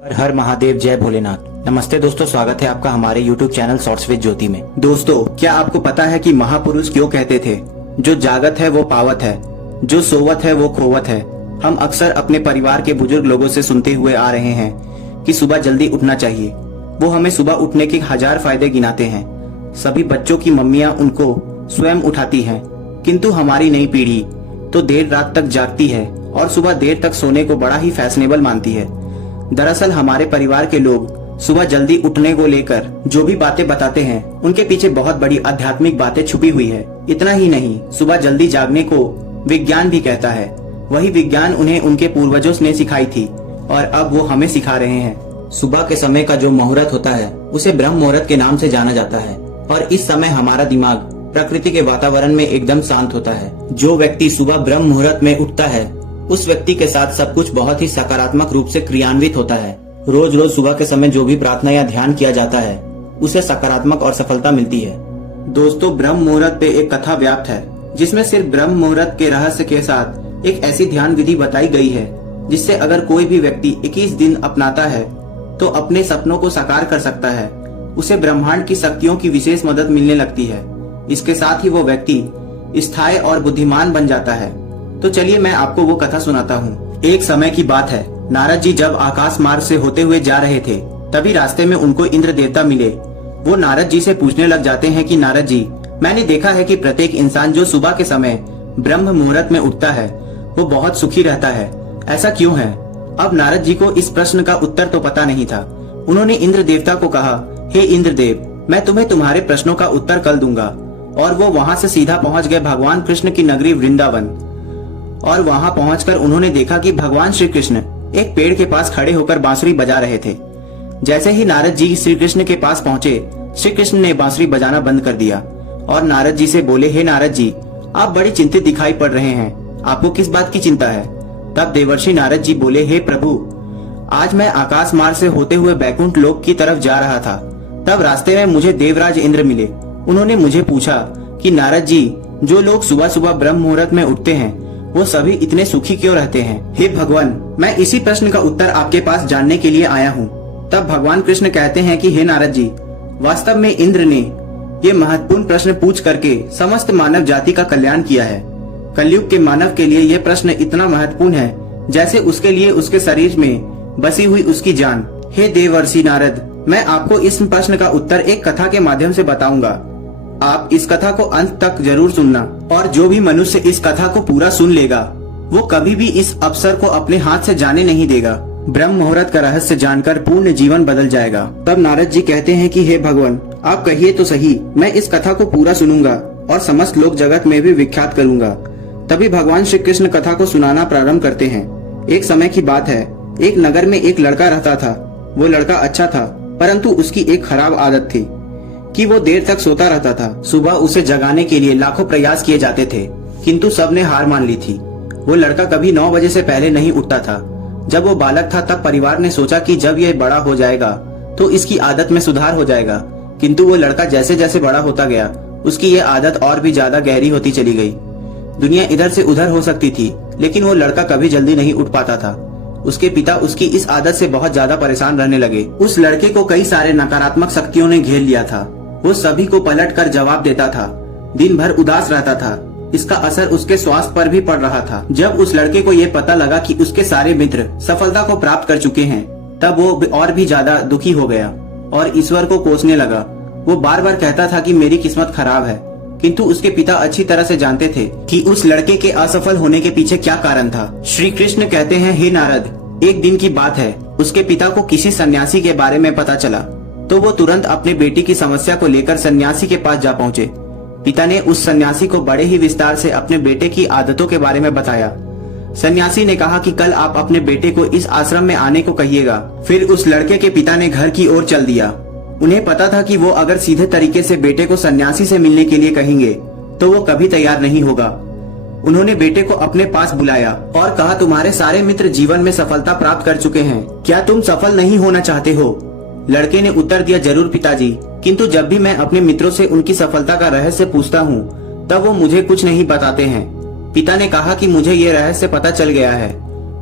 हर हर महादेव, जय भोलेनाथ। नमस्ते दोस्तों, स्वागत है आपका हमारे YouTube चैनल शॉर्ट्स विद ज्योति में। दोस्तों, क्या आपको पता है कि महापुरुष क्यों कहते थे, जो जागत है वो पावत है, जो सोवत है वो खोवत है। हम अक्सर अपने परिवार के बुजुर्ग लोगों से सुनते हुए आ रहे हैं कि सुबह जल्दी उठना चाहिए। वो हमें सुबह उठने के 1000 फायदे गिनाते हैं। सभी बच्चों की मम्मियाँ उनको स्वयं उठाती हैं, किंतु हमारी नई पीढ़ी तो देर रात तक जागती है और सुबह देर तक सोने को बड़ा ही फैशनेबल मानती है। दरअसल हमारे परिवार के लोग सुबह जल्दी उठने को लेकर जो भी बातें बताते हैं, उनके पीछे बहुत बड़ी आध्यात्मिक बातें छुपी हुई है। इतना ही नहीं, सुबह जल्दी जागने को विज्ञान भी कहता है। वही विज्ञान उन्हें उनके पूर्वजों ने सिखाई थी और अब वो हमें सिखा रहे हैं। सुबह के समय का जो मुहूर्त होता है उसे ब्रह्म मुहूर्त के नाम से जाना जाता है और इस समय हमारा दिमाग प्रकृति के वातावरण में एकदम शांत होता है। जो व्यक्ति सुबह ब्रह्म मुहूर्त में उठता है, उस व्यक्ति के साथ सब कुछ बहुत ही सकारात्मक रूप से क्रियान्वित होता है। रोज रोज सुबह के समय जो भी प्रार्थना या ध्यान किया जाता है, उसे सकारात्मक और सफलता मिलती है। दोस्तों, ब्रह्म मुहूर्त पे एक कथा व्याप्त है, जिसमें सिर्फ ब्रह्म मुहूर्त के रहस्य के साथ एक ऐसी ध्यान विधि बताई गई है, जिससे अगर कोई भी व्यक्ति 21 दिन अपनाता है तो अपने सपनों को साकार कर सकता है। उसे ब्रह्मांड की शक्तियों की विशेष मदद मिलने लगती है। इसके साथ ही वो व्यक्ति स्थायी और बुद्धिमान बन जाता है। तो चलिए मैं आपको वो कथा सुनाता हूँ। एक समय की बात है, नारद जी जब आकाश मार्ग से होते हुए जा रहे थे, तभी रास्ते में उनको इंद्र देवता मिले। वो नारद जी से पूछने लग जाते हैं कि नारद जी, मैंने देखा है कि प्रत्येक इंसान जो सुबह के समय ब्रह्म मुहूर्त में उठता है, वो बहुत सुखी रहता है। ऐसा क्यों है? अब नारद जी को इस प्रश्न का उत्तर तो पता नहीं था। उन्होंने इंद्र देवता को कहा, हे इंद्र देव, मैं तुम्हें तुम्हारे प्रश्नों का उत्तर कल दूंगा। और वो वहाँ से सीधा पहुँच गए भगवान कृष्ण की नगरी वृंदावन। और वहाँ पहुंचकर उन्होंने देखा कि भगवान श्री कृष्ण एक पेड़ के पास खड़े होकर बांसुरी बजा रहे थे। जैसे ही नारद जी श्री कृष्ण के पास पहुंचे, श्री कृष्ण ने बांसुरी बजाना बंद कर दिया और नारद जी से बोले, हे नारद जी, आप बड़ी चिंतित दिखाई पड़ रहे हैं, आपको किस बात की चिंता है? तब देवर्षि नारद जी बोले, हे प्रभु, आज मैं आकाश मार्ग से होते हुए बैकुंठ लोक की तरफ जा रहा था। तब रास्ते में मुझे देवराज इंद्र मिले। उन्होंने मुझे पूछा कि नारद जी, जो लोग सुबह सुबह ब्रह्म मुहूर्त में उठते हैं, वो सभी इतने सुखी क्यों रहते हैं? हे भगवान, मैं इसी प्रश्न का उत्तर आपके पास जानने के लिए आया हूँ। तब भगवान कृष्ण कहते हैं कि हे नारद जी, वास्तव में इंद्र ने ये महत्वपूर्ण प्रश्न पूछ करके समस्त मानव जाति का कल्याण किया है। कलयुग के मानव के लिए ये प्रश्न इतना महत्वपूर्ण है जैसे उसके लिए उसके शरीर में बसी हुई उसकी जान। हे देवर्षि नारद, मैं आपको इस प्रश्न का उत्तर एक कथा के माध्यम से बताऊंगा। आप इस कथा को अंत तक जरूर सुनना, और जो भी मनुष्य इस कथा को पूरा सुन लेगा, वो कभी भी इस अवसर को अपने हाथ से जाने नहीं देगा। ब्रह्म मुहूर्त का रहस्य जानकर पूर्ण जीवन बदल जाएगा। तब नारद जी कहते हैं कि हे भगवान, आप कहिए तो सही, मैं इस कथा को पूरा सुनूंगा और समस्त लोक जगत में भी विख्यात करूंगा। तभी भगवान श्री कृष्ण कथा को सुनाना प्रारंभ करते हैं। एक समय की बात है, एक नगर में एक लड़का रहता था। वो लड़का अच्छा था, परंतु उसकी एक खराब आदत थी कि वो देर तक सोता रहता था। सुबह उसे जगाने के लिए लाखों प्रयास किए जाते थे, किंतु सबने हार मान ली थी। वो लड़का कभी 9 बजे से पहले नहीं उठता था। जब वो बालक था, तब परिवार ने सोचा कि जब ये बड़ा हो जाएगा तो इसकी आदत में सुधार हो जाएगा। किंतु वो लड़का जैसे जैसे बड़ा होता गया, उसकी ये आदत और भी ज्यादा गहरी होती चली गई। दुनिया इधर से उधर हो सकती थी, लेकिन वो लड़का कभी जल्दी नहीं उठ पाता था। उसके पिता उसकी इस आदत से बहुत ज्यादा परेशान रहने लगे। उस लड़के को कई सारे नकारात्मक शक्तियों ने घेर लिया था। वो सभी को पलट कर जवाब देता था, दिन भर उदास रहता था। इसका असर उसके स्वास्थ्य पर भी पड़ रहा था। जब उस लड़के को ये पता लगा कि उसके सारे मित्र सफलता को प्राप्त कर चुके हैं, तब वो और भी ज्यादा दुखी हो गया और ईश्वर को कोसने लगा। वो बार बार कहता था कि मेरी किस्मत खराब है, किंतु उसके पिता अच्छी तरह से जानते थे कि उस लड़के के असफल होने के पीछे क्या कारण था। श्री कृष्ण कहते हैं, हे नारद, एक दिन की बात है, उसके पिता को किसी सन्यासी के बारे में पता चला, तो वो तुरंत अपने बेटी की समस्या को लेकर सन्यासी के पास जा पहुंचे। पिता ने उस सन्यासी को बड़े ही विस्तार से अपने बेटे की आदतों के बारे में बताया। सन्यासी ने कहा कि कल आप अपने बेटे को इस आश्रम में आने को कहिएगा। फिर उस लड़के के पिता ने घर की ओर चल दिया। उन्हें पता था कि वो अगर सीधे तरीके से बेटे को सन्यासी से मिलने के लिए कहेंगे तो वो कभी तैयार नहीं होगा। उन्होंने बेटे को अपने पास बुलाया और कहा, तुम्हारे सारे मित्र जीवन में सफलता प्राप्त कर चुके हैं, क्या तुम सफल नहीं होना चाहते हो? लड़के ने उत्तर दिया, जरूर पिताजी, किंतु जब भी मैं अपने मित्रों से उनकी सफलता का रहस्य पूछता हूँ, तब वो मुझे कुछ नहीं बताते हैं। पिता ने कहा कि मुझे ये रहस्य पता चल गया है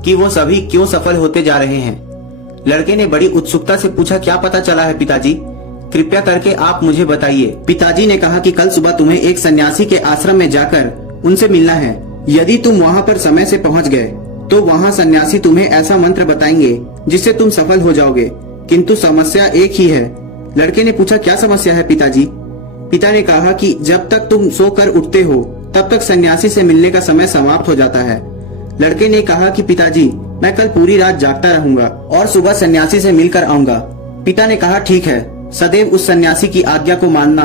कि वो सभी क्यों सफल होते जा रहे हैं। लड़के ने बड़ी उत्सुकता से पूछा, क्या पता चला है पिताजी? कृपया करके आप मुझे बताइए। पिताजी ने कहा कि कल सुबह तुम्हें एक सन्यासी के आश्रम में जाकर उनसे मिलना है। यदि तुम वहाँ पर समय से पहुँच गए तो वहाँ सन्यासी तुम्हें ऐसा मंत्र बताएंगे जिससे तुम सफल हो जाओगे, किंतु समस्या एक ही है। लड़के ने पूछा, क्या समस्या है पिताजी? पिता ने कहा कि जब तक तुम सोकर उठते हो तब तक सन्यासी से मिलने का समय समाप्त हो जाता है। लड़के ने कहा कि पिताजी, मैं कल पूरी रात जागता रहूंगा और सुबह सन्यासी से मिलकर आऊंगा। पिता ने कहा, ठीक है, सदैव उस सन्यासी की आज्ञा को मानना।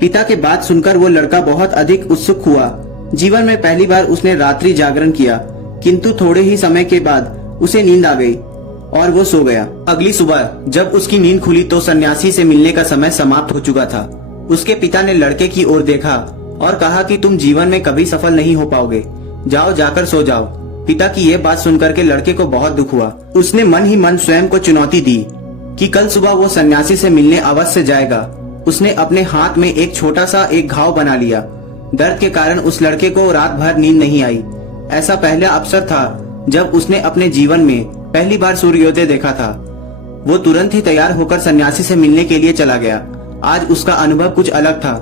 पिता के बात सुनकर वो लड़का बहुत अधिक उत्सुक हुआ। जीवन में पहली बार उसने रात्रि जागरण किया, किंतु थोड़े ही समय के बाद उसे नींद आ गई और वो सो गया। अगली सुबह जब उसकी नींद खुली तो सन्यासी से मिलने का समय समाप्त हो चुका था। उसके पिता ने लड़के की ओर देखा और कहा कि तुम जीवन में कभी सफल नहीं हो पाओगे, जाओ जाकर सो जाओ। पिता की यह बात सुनकर के लड़के को बहुत दुख हुआ। उसने मन ही मन स्वयं को चुनौती दी कि कल सुबह वो सन्यासी से मिलने अवश्य जाएगा। उसने अपने हाथ में एक छोटा सा एक घाव बना लिया। दर्द के कारण उस लड़के को रात भर नींद नहीं आई। ऐसा पहला अवसर था जब उसने अपने जीवन में पहली बार सूर्योदय देखा था। वो तुरंत ही तैयार होकर सन्यासी से मिलने के लिए चला गया। आज उसका अनुभव कुछ अलग था।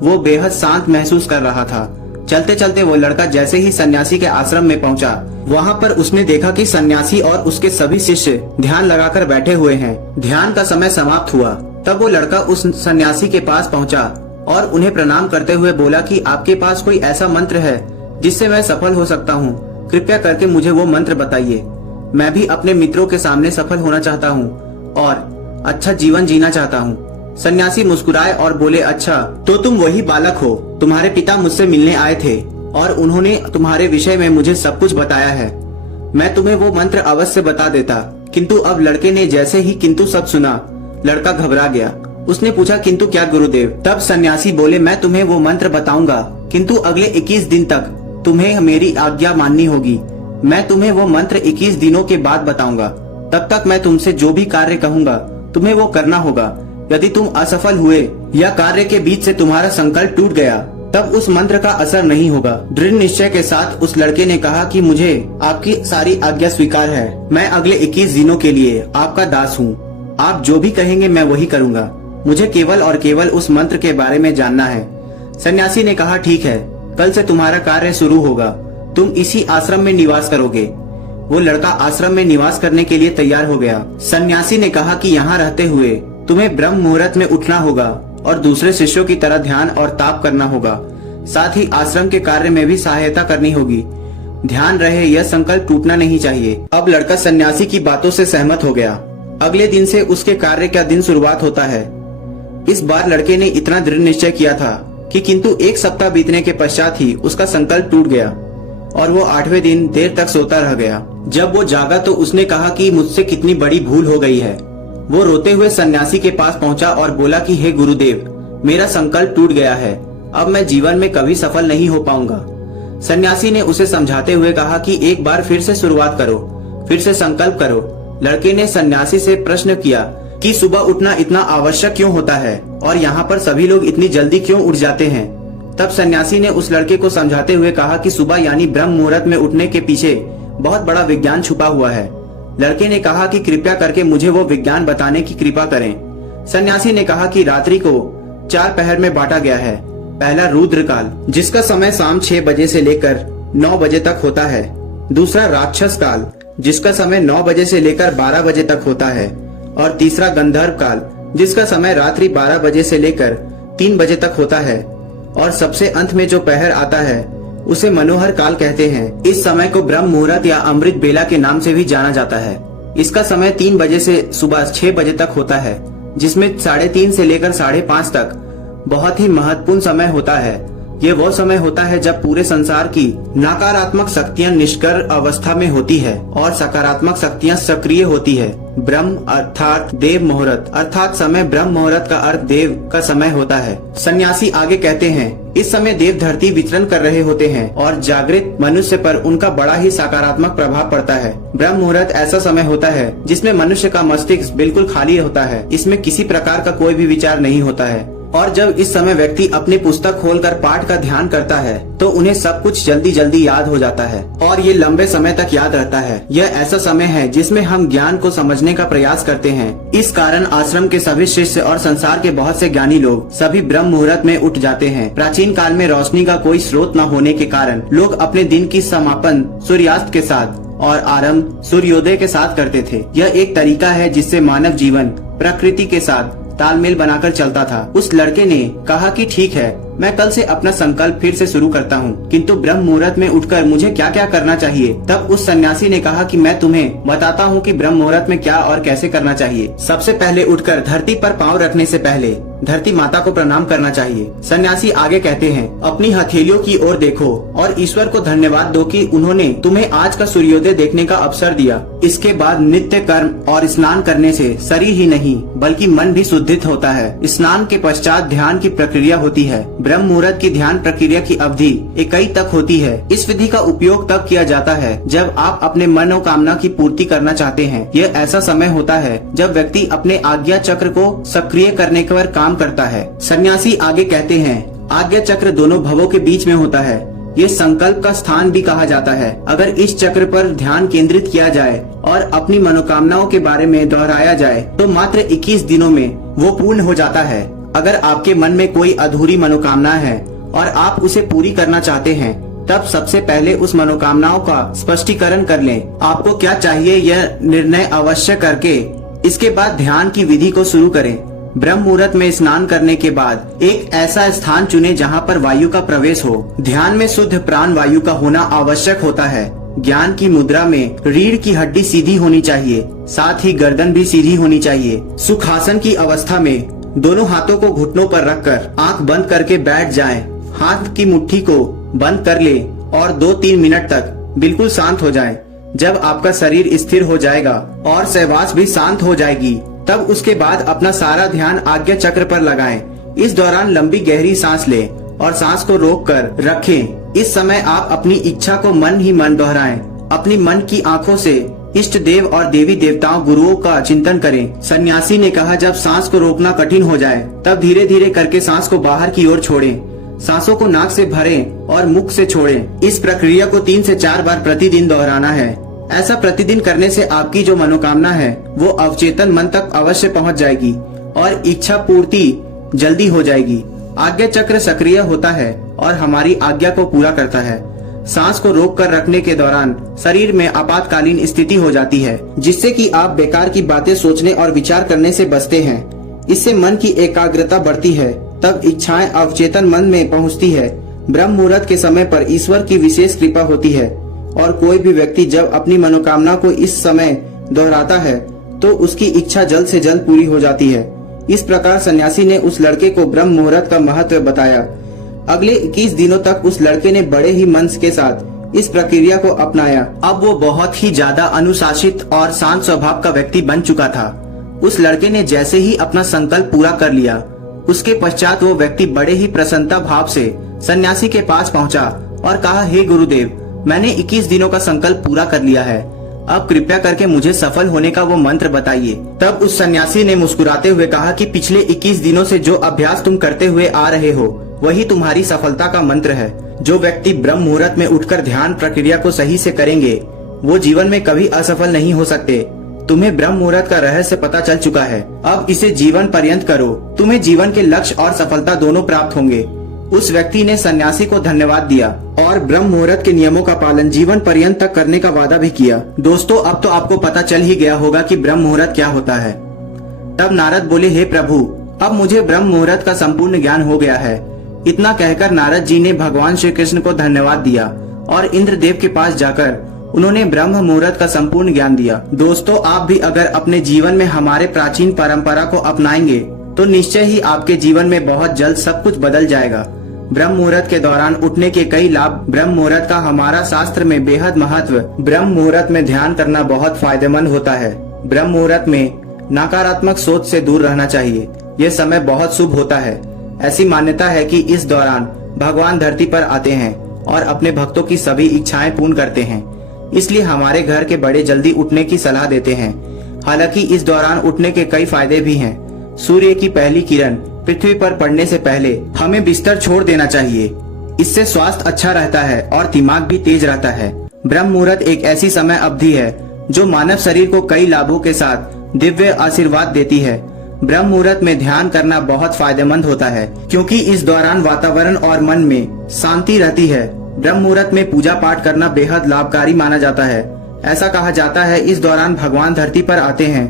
वो बेहद शांत महसूस कर रहा था। चलते चलते वो लड़का जैसे ही सन्यासी के आश्रम में पहुंचा, वहां पर उसने देखा कि सन्यासी और उसके सभी शिष्य ध्यान लगाकर बैठे हुए हैं। ध्यान का समय समाप्त हुआ। तब वो लड़का उस सन्यासी के पास पहुंचा और उन्हें प्रणाम करते हुए बोला कि आपके पास कोई ऐसा मंत्र है जिससे मैं सफल हो सकता हूँ? कृपया करके मुझे वो मंत्र बताइए। मैं भी अपने मित्रों के सामने सफल होना चाहता हूँ और अच्छा जीवन जीना चाहता हूँ। सन्यासी मुस्कुराए और बोले, अच्छा तो तुम वही बालक हो। तुम्हारे पिता मुझसे मिलने आए थे और उन्होंने तुम्हारे विषय में मुझे सब कुछ बताया है। मैं तुम्हें वो मंत्र अवश्य बता देता, किंतु अब लड़के ने जैसे ही किंतु सब सुना, लड़का घबरा गया। उसने पूछा, किंतु क्या गुरुदेव? तब सन्यासी बोले, मैं तुम्हें वो मंत्र बताऊंगा, किंतु अगले 21 दिन तक तुम्हें मेरी आज्ञा माननी होगी। मैं तुम्हें वो मंत्र 21 दिनों के बाद बताऊंगा। तब तक मैं तुमसे जो भी कार्य कहूंगा तुम्हें वो करना होगा। यदि तुम असफल हुए या कार्य के बीच से तुम्हारा संकल्प टूट गया तब उस मंत्र का असर नहीं होगा। दृढ़ निश्चय के साथ उस लड़के ने कहा कि मुझे आपकी सारी आज्ञा स्वीकार है। मैं अगले 21 दिनों के लिए आपका दास हूँ। आप जो भी कहेंगे मैं वही करूँगा। मुझे केवल और केवल उस मंत्र के बारे में जानना है। सन्यासी ने कहा, ठीक है, कल से तुम्हारा कार्य शुरू होगा। तुम इसी आश्रम में निवास करोगे। वो लड़का आश्रम में निवास करने के लिए तैयार हो गया। सन्यासी ने कहा कि यहाँ रहते हुए तुम्हें ब्रह्म मुहूर्त में उठना होगा और दूसरे शिष्यों की तरह ध्यान और ताप करना होगा। साथ ही आश्रम के कार्य में भी सहायता करनी होगी। ध्यान रहे, यह संकल्प टूटना नहीं चाहिए। अब लड़का सन्यासी की बातों से सहमत हो गया। अगले दिन से उसके कार्य का दिन शुरुआत होता है। इस बार लड़के ने इतना दृढ़ निश्चय किया था कि किंतु 1 सप्ताह बीतने के पश्चात ही उसका संकल्प टूट गया और वो 8वें दिन देर तक सोता रह गया। जब वो जागा तो उसने कहा कि मुझसे कितनी बड़ी भूल हो गई है। वो रोते हुए सन्यासी के पास पहुंचा और बोला कि हे गुरुदेव, मेरा संकल्प टूट गया है। अब मैं जीवन में कभी सफल नहीं हो पाऊंगा। सन्यासी ने उसे समझाते हुए कहा कि एक बार फिर से शुरुआत करो, फिर से संकल्प करो। लड़के ने सन्यासी से प्रश्न किया कि सुबह उठना इतना आवश्यक क्यों होता है और यहाँ पर सभी लोग इतनी जल्दी क्यों उठ जाते हैं? तब सन्यासी ने उस लड़के को समझाते हुए कहा कि सुबह यानी ब्रह्म मुहूर्त में उठने के पीछे बहुत बड़ा विज्ञान छुपा हुआ है। लड़के ने कहा कि कृपया करके मुझे वो विज्ञान बताने की कृपा करें। सन्यासी ने कहा कि रात्रि को 4 पहर में बांटा गया है। पहला रुद्र काल, जिसका समय शाम 6 बजे से लेकर 9 बजे तक होता है। दूसरा राक्षस काल, जिसका समय 9 बजे से लेकर 12 बजे तक होता है। और तीसरा गंधर्व काल, जिसका समय रात्रि 12 बजे से लेकर 3 बजे तक होता है। और सबसे अंत में जो पहर आता है उसे मनोहर काल कहते हैं। इस समय को ब्रह्म मुहूर्त या अमृत बेला के नाम से भी जाना जाता है। इसका समय 3 बजे से सुबह 6 बजे तक होता है, जिसमें 3:30 से लेकर 5:30 तक बहुत ही महत्वपूर्ण समय होता है। ये वो समय होता है जब पूरे संसार की नकारात्मक शक्तियाँ निष्क्रिय अवस्था में होती है और सकारात्मक शक्तियाँ सक्रिय होती है। ब्रह्म अर्थात देव मुहूर्त अर्थात समय, ब्रह्म मुहूर्त का अर्थ देव का समय होता है। सन्यासी आगे कहते हैं, इस समय देव धरती विचरण कर रहे होते हैं और जागृत मनुष्य पर उनका बड़ा ही सकारात्मक प्रभाव पड़ता है। ब्रह्म मुहूर्त ऐसा समय होता है जिसमें मनुष्य का मस्तिष्क बिल्कुल खाली होता है। इसमें किसी प्रकार का कोई भी विचार नहीं होता है। और जब इस समय व्यक्ति अपनी पुस्तक खोलकर पाठ का ध्यान करता है तो उन्हें सब कुछ जल्दी जल्दी याद हो जाता है और ये लंबे समय तक याद रहता है। यह ऐसा समय है जिसमें हम ज्ञान को समझने का प्रयास करते हैं। इस कारण आश्रम के सभी शिष्य और संसार के बहुत से ज्ञानी लोग सभी ब्रह्म मुहूर्त में उठ जाते हैं। प्राचीन काल में रोशनी का कोई स्रोत न होने के कारण लोग अपने दिन की समापन सूर्यास्त के साथ और आरंभ सूर्योदय के साथ करते थे। यह एक तरीका है जिससे मानव जीवन प्रकृति के साथ तालमेल बनाकर चलता था। उस लड़के ने कहा कि ठीक है, मैं कल से अपना संकल्प फिर से शुरू करता हूँ, किंतु ब्रह्म मुहूर्त में उठकर मुझे क्या क्या करना चाहिए। तब उस सन्यासी ने कहा कि मैं तुम्हें बताता हूँ कि ब्रह्म मुहूर्त में क्या और कैसे करना चाहिए। सबसे पहले उठकर धरती पर पाँव रखने से पहले धरती माता को प्रणाम करना चाहिए। सन्यासी आगे कहते हैं, अपनी हथेलियों की ओर देखो और ईश्वर को धन्यवाद दो कि उन्होंने तुम्हें आज का सूर्योदय देखने का अवसर दिया। इसके बाद नित्य कर्म और स्नान करने से शरीर ही नहीं बल्कि मन भी शुद्धित होता है। स्नान के पश्चात ध्यान की प्रक्रिया होती है। ब्रह्म मुहूर्त की ध्यान प्रक्रिया की अवधि इकाई तक होती है। इस विधि का उपयोग तब किया जाता है जब आप अपने मनोकामना की पूर्ति करना चाहते हैं। यह ऐसा समय होता है जब व्यक्ति अपने आज्ञा चक्र को सक्रिय करने पर काम करता है। सन्यासी आगे कहते हैं, आज्ञा चक्र दोनों भवों के बीच में होता है। ये संकल्प का स्थान भी कहा जाता है। अगर इस चक्र पर ध्यान केंद्रित किया जाए और अपनी मनोकामनाओं के बारे में दोहराया जाए तो मात्र 21 दिनों में वो पूर्ण हो जाता है। अगर आपके मन में कोई अधूरी मनोकामना है और आप उसे पूरी करना चाहते हैं, तब सबसे पहले उस मनोकामनाओं का स्पष्टीकरण कर लें। आपको क्या चाहिए यह निर्णय अवश्य करके इसके बाद ध्यान की विधि को शुरू करें। ब्रह्म मुहूर्त में स्नान करने के बाद एक ऐसा स्थान चुने जहां पर वायु का प्रवेश हो। ध्यान में शुद्ध प्राण वायु का होना आवश्यक होता है। ज्ञान की मुद्रा में रीढ़ की हड्डी सीधी होनी चाहिए, साथ ही गर्दन भी सीधी होनी चाहिए। सुखासन की अवस्था में दोनों हाथों को घुटनों पर रखकर आंख बंद करके बैठ जाएं। हाथ की मुट्ठी को बंद कर ले और 2-3 मिनट तक बिल्कुल शांत हो जाएं। जब आपका शरीर स्थिर हो जाएगा और सहवास भी शांत हो जाएगी, तब उसके बाद अपना सारा ध्यान आज्ञा चक्र पर लगाएं। इस दौरान लंबी गहरी सांस लें और सांस को रोक कर रखें। इस समय आप अपनी इच्छा को मन ही मन दोहराएं। अपनी मन की आंखों से इष्ट देव और देवी देवताओं गुरुओं का चिंतन करें। सन्यासी ने कहा, जब सांस को रोकना कठिन हो जाए तब धीरे धीरे करके सांस को बाहर की ओर छोड़ें। सांसों को नाक से भरें और मुख से छोड़ें। इस प्रक्रिया को 3 से 4 बार प्रतिदिन दोहराना है। ऐसा प्रतिदिन करने से आपकी जो मनोकामना है वो अवचेतन मन तक अवश्य पहुंच जाएगी और इच्छा पूर्ति जल्दी हो जाएगी। आज्ञा चक्र सक्रिय होता है और हमारी आज्ञा को पूरा करता है। सांस को रोक कर रखने के दौरान शरीर में आपातकालीन स्थिति हो जाती है, जिससे कि आप बेकार की बातें सोचने और विचार करने से बचते हैं। इससे मन की एकाग्रता बढ़ती है, तब इच्छाएं अवचेतन मन में पहुंचती है। ब्रह्म मुहूर्त के समय पर ईश्वर की विशेष कृपा होती है और कोई भी व्यक्ति जब अपनी मनोकामना को इस समय दोहराता है तो उसकी इच्छा जल्द से जल्द पूरी हो जाती है। इस प्रकार सन्यासी ने उस लड़के को ब्रह्म मुहूर्त का महत्व बताया। अगले 21 दिनों तक उस लड़के ने बड़े ही मन के साथ इस प्रक्रिया को अपनाया। अब वो बहुत ही ज्यादा अनुशासित और शांत स्वभाव का व्यक्ति बन चुका था। उस लड़के ने जैसे ही अपना संकल्प पूरा कर लिया, उसके पश्चात वो व्यक्ति बड़े ही प्रसन्नता भाव से सन्यासी के पास पहुंचा और कहा, हे गुरुदेव, मैंने 21 दिनों का संकल्प पूरा कर लिया है। अब कृपया करके मुझे सफल होने का वो मंत्र बताइए। तब उस सन्यासी ने मुस्कुराते हुए कहा कि पिछले 21 दिनों से जो अभ्यास तुम करते हुए आ रहे हो वही तुम्हारी सफलता का मंत्र है। जो व्यक्ति ब्रह्म मुहूर्त में उठकर ध्यान प्रक्रिया को सही से करेंगे वो जीवन में कभी असफल नहीं हो सकते। तुम्हें ब्रह्म मुहूर्त का रहस्य पता चल चुका है। अब इसे जीवन पर्यंत करो, तुम्हें जीवन के लक्ष्य और सफलता दोनों प्राप्त होंगे। उस व्यक्ति ने सन्यासी को धन्यवाद दिया और ब्रह्म मुहूर्त के नियमों का पालन जीवन पर्यंत तक करने का वादा भी किया। दोस्तों, अब तो आपको पता चल ही गया होगा कि ब्रह्म मुहूर्त क्या होता है। तब नारद बोले, हे प्रभु, अब मुझे ब्रह्म मुहूर्त का संपूर्ण ज्ञान हो गया है। इतना कहकर नारद जी ने भगवान श्री कृष्ण को धन्यवाद दिया और इंद्रदेव के पास जाकर उन्होंने ब्रह्म मुहूर्त का संपूर्ण ज्ञान दिया। दोस्तों, आप भी अगर अपने जीवन में हमारे प्राचीन परंपरा को अपनाएंगे तो निश्चय ही आपके जीवन में बहुत जल्द सब कुछ बदल जाएगा। ब्रह्म मुहूर्त के दौरान उठने के कई लाभ। ब्रह्म मुहूर्त का हमारा शास्त्र में बेहद महत्व। ब्रह्म मुहूर्त में ध्यान करना बहुत फायदेमंद होता है। ब्रह्म मुहूर्त में नकारात्मक सोच से दूर रहना चाहिए। यह समय बहुत शुभ होता है। ऐसी मान्यता है कि इस दौरान भगवान धरती पर आते हैं और अपने भक्तों की सभी इच्छाएं पूर्ण करते हैं। इसलिए हमारे घर के बड़े जल्दी उठने की सलाह देते हैं। हालांकि इस दौरान उठने के कई फायदे भी हैं। सूर्य की पहली किरण पृथ्वी पर पड़ने से पहले हमें बिस्तर छोड़ देना चाहिए। इससे स्वास्थ्य अच्छा रहता है और दिमाग भी तेज रहता है। ब्रह्म मुहूर्त एक ऐसी समय अवधि है जो मानव शरीर को कई लाभों के साथ दिव्य आशीर्वाद देती है। ब्रह्म मुहूर्त में ध्यान करना बहुत फायदेमंद होता है, क्योंकि इस दौरान वातावरण और मन में शांति रहती है। ब्रह्म मुहूर्त में पूजा पाठ करना बेहद लाभकारी माना जाता है। ऐसा कहा जाता है इस दौरान भगवान धरती पर आते हैं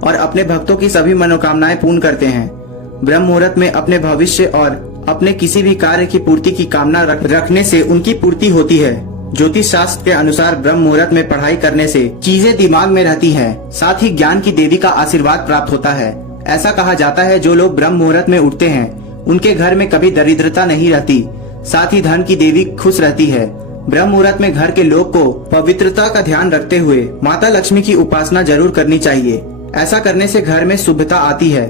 और अपने भक्तों की सभी मनोकामनाएं पूर्ण करते हैं। ब्रह्म मुहूर्त में अपने भविष्य और अपने किसी भी कार्य की पूर्ति की कामना रखने से उनकी पूर्ति होती है। ज्योतिष शास्त्र के अनुसार ब्रह्म मुहूर्त में पढ़ाई करने से चीजें दिमाग में रहती हैं, साथ ही ज्ञान की देवी का आशीर्वाद प्राप्त होता है। ऐसा कहा जाता है जो लोग ब्रह्म मुहूर्त में उठते हैं उनके घर में कभी दरिद्रता नहीं रहती, साथ ही धन की देवी खुश रहती है। ब्रह्म मुहूर्त में घर के लोग को पवित्रता का ध्यान रखते हुए माता लक्ष्मी की उपासना जरूर करनी चाहिए। ऐसा करने से घर में शुभता आती है।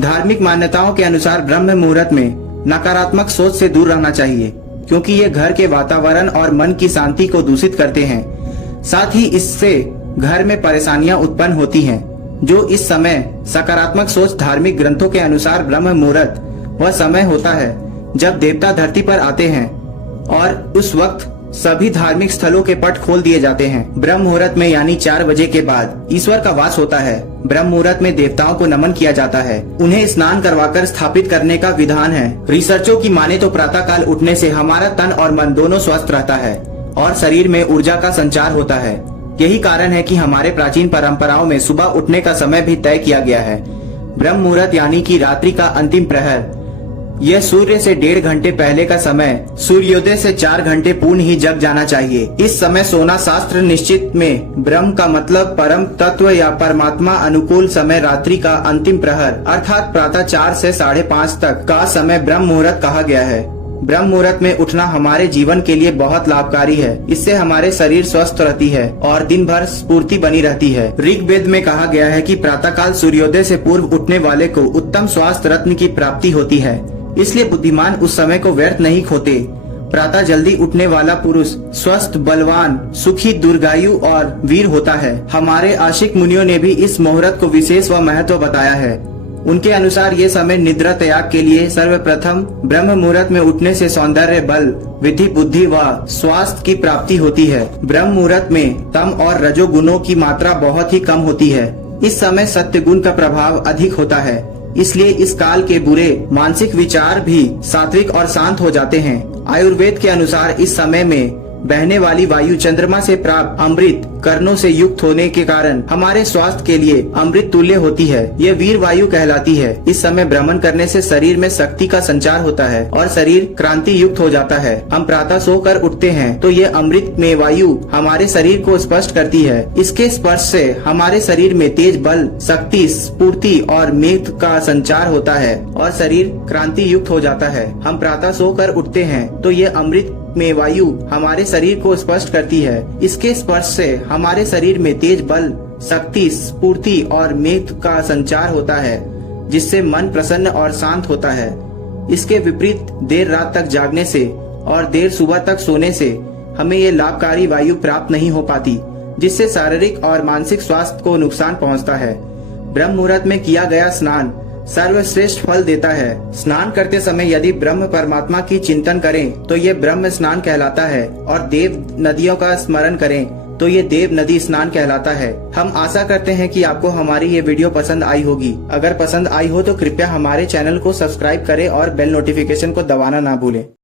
धार्मिक मान्यताओं के अनुसार ब्रह्म मुहूर्त में नकारात्मक सोच से दूर रहना चाहिए, क्योंकि ये घर के वातावरण और मन की शांति को दूषित करते हैं। साथ ही इससे घर में परेशानियां उत्पन्न होती हैं। जो इस समय सकारात्मक सोच, धार्मिक ग्रंथों के अनुसार ब्रह्म मुहूर्त वह समय होता है जब देवता धरती पर आते हैं और उस वक्त सभी धार्मिक स्थलों के पट खोल दिए जाते हैं। ब्रह्म मुहूर्त में यानी 4 बजे के बाद ईश्वर का वास होता है। ब्रह्म मुहूर्त में देवताओं को नमन किया जाता है, उन्हें स्नान करवाकर स्थापित करने का विधान है। रिसर्चों की माने तो प्रातः काल उठने से हमारा तन और मन दोनों स्वस्थ रहता है और शरीर में ऊर्जा का संचार होता है। यही कारण है कि हमारे प्राचीन परंपराओं में सुबह उठने का समय भी तय किया गया है। ब्रह्म मुहूर्त यानी कि रात्रि का अंतिम प्रहर, यह सूर्य से 1.5 घंटे पहले का समय, सूर्योदय से 4 घंटे पूर्ण ही जग जाना चाहिए। इस समय सोना शास्त्र निश्चित में ब्रह्म का मतलब परम तत्व या परमात्मा अनुकूल समय रात्रि का अंतिम प्रहर अर्थात प्रातः 4 से 5:30 तक का समय ब्रह्म मुहूर्त कहा गया है। ब्रह्म मुहूर्त में उठना हमारे जीवन के लिए बहुत लाभकारी है। इससे हमारे शरीर स्वस्थ रहती है और दिन भर स्फूर्ति बनी रहती है। ऋग्वेद में कहा गया है कि प्रातः काल सूर्योदय से पूर्व उठने वाले को उत्तम स्वास्थ्य रत्न की प्राप्ति होती है, इसलिए बुद्धिमान उस समय को व्यर्थ नहीं खोते। प्रातः जल्दी उठने वाला पुरुष स्वस्थ, बलवान, सुखी, दीर्घायु और वीर होता है। हमारे आशिक मुनियों ने भी इस मुहूर्त को विशेष व महत्व बताया है। उनके अनुसार ये समय निद्रा त्याग के लिए सर्वप्रथम ब्रह्म मुहूर्त में उठने से सौंदर्य, बल, विधि, बुद्धि व स्वास्थ्य की प्राप्ति होती है। ब्रह्म मुहूर्त में तम और रजोगुणों की मात्रा बहुत ही कम होती है। इस समय सत्य गुण का प्रभाव अधिक होता है, इसलिए इस काल के बुरे मानसिक विचार भी सात्विक और शांत हो जाते हैं। आयुर्वेद के अनुसार इस समय में बहने वाली वायु चंद्रमा से प्राप्त अमृत कर्णों से युक्त होने के कारण हमारे स्वास्थ्य के लिए अमृत तुल्य होती है। ये वीर वायु कहलाती है। इस समय भ्रमण करने से शरीर में शक्ति का संचार होता है और शरीर क्रांति युक्त हो जाता है। हम प्रातः सोकर उठते हैं तो ये अमृत में वायु हमारे शरीर को स्पर्श करती है। इसके स्पर्श से हमारे शरीर में तेज, बल, शक्ति, स्फूर्ति और मेघ का संचार होता है और शरीर क्रांति युक्त हो जाता है। हम प्रातः सोकर उठते हैं तो ये अमृत में वायु हमारे शरीर को स्पर्श करती है। इसके स्पर्श से हमारे शरीर में तेज, बल, शक्ति, स्फूर्ति और मेघ का संचार होता है, जिससे मन प्रसन्न और शांत होता है। इसके विपरीत देर रात तक जागने से और देर सुबह तक सोने से हमें ये लाभकारी वायु प्राप्त नहीं हो पाती, जिससे शारीरिक और मानसिक स्वास्थ्य को नुकसान पहुंचता है। ब्रह्म मुहूर्त में किया गया स्नान सर्वश्रेष्ठ फल देता है। स्नान करते समय यदि ब्रह्म परमात्मा की चिंतन करें तो ये ब्रह्म स्नान कहलाता है और देव नदियों का स्मरण करें तो ये देव नदी स्नान कहलाता है। हम आशा करते हैं कि आपको हमारी ये वीडियो पसंद आई होगी। अगर पसंद आई हो तो कृपया हमारे चैनल को सब्सक्राइब करें और बेल नोटिफिकेशन को दबाना ना भूलें।